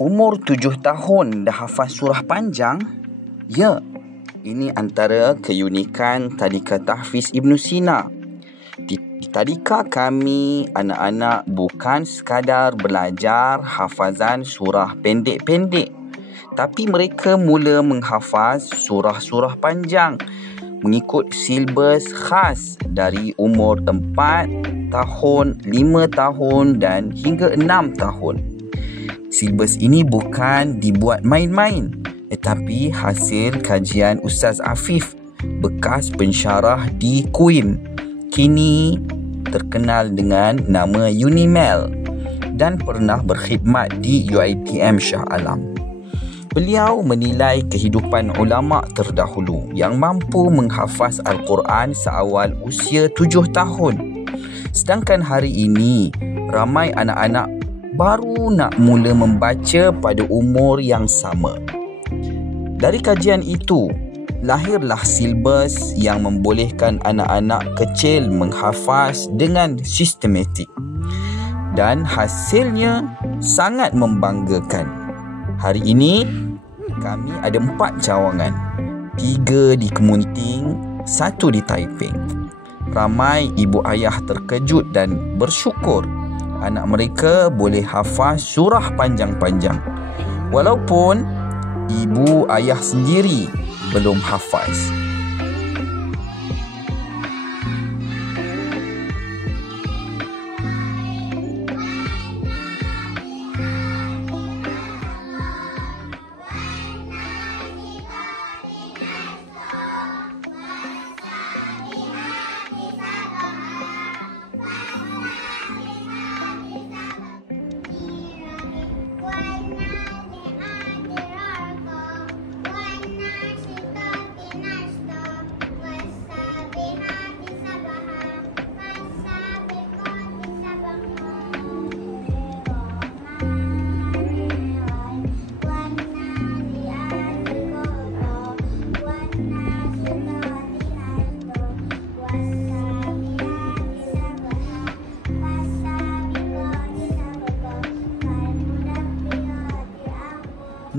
Umur 7 tahun dah hafaz surah panjang? Ya, ini antara keunikan tadika tahfiz Ibn Sina. Di tadika kami, anak-anak bukan sekadar belajar hafazan surah pendek-pendek, tapi mereka mula menghafaz surah-surah panjang mengikut silbus khas dari umur 4 tahun, 5 tahun dan hingga 6 tahun. Silbus ini bukan dibuat main-main, tetapi hasil kajian Ustaz Afif, bekas pensyarah di QUIM, kini terkenal dengan nama Unimel dan pernah berkhidmat di UiTM Shah Alam. Beliau menilai kehidupan ulama' terdahulu yang mampu menghafaz Al-Quran seawal usia 7 tahun. Sedangkan hari ini, ramai anak-anak baru nak mula membaca pada umur yang sama. Dari kajian itu, lahirlah silbus yang membolehkan anak-anak kecil menghafaz dengan sistematik. Dan hasilnya sangat membanggakan. Hari ini, kami ada 4 cawangan. 3 di Kemunting, 1 di Taiping. Ramai ibu ayah terkejut dan bersyukur anak mereka boleh hafaz surah panjang-panjang, walaupun ibu ayah sendiri belum hafaz.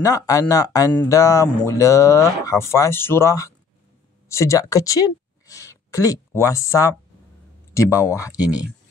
Nak anak anda mula hafaz surah sejak kecil? Klik WhatsApp di bawah ini.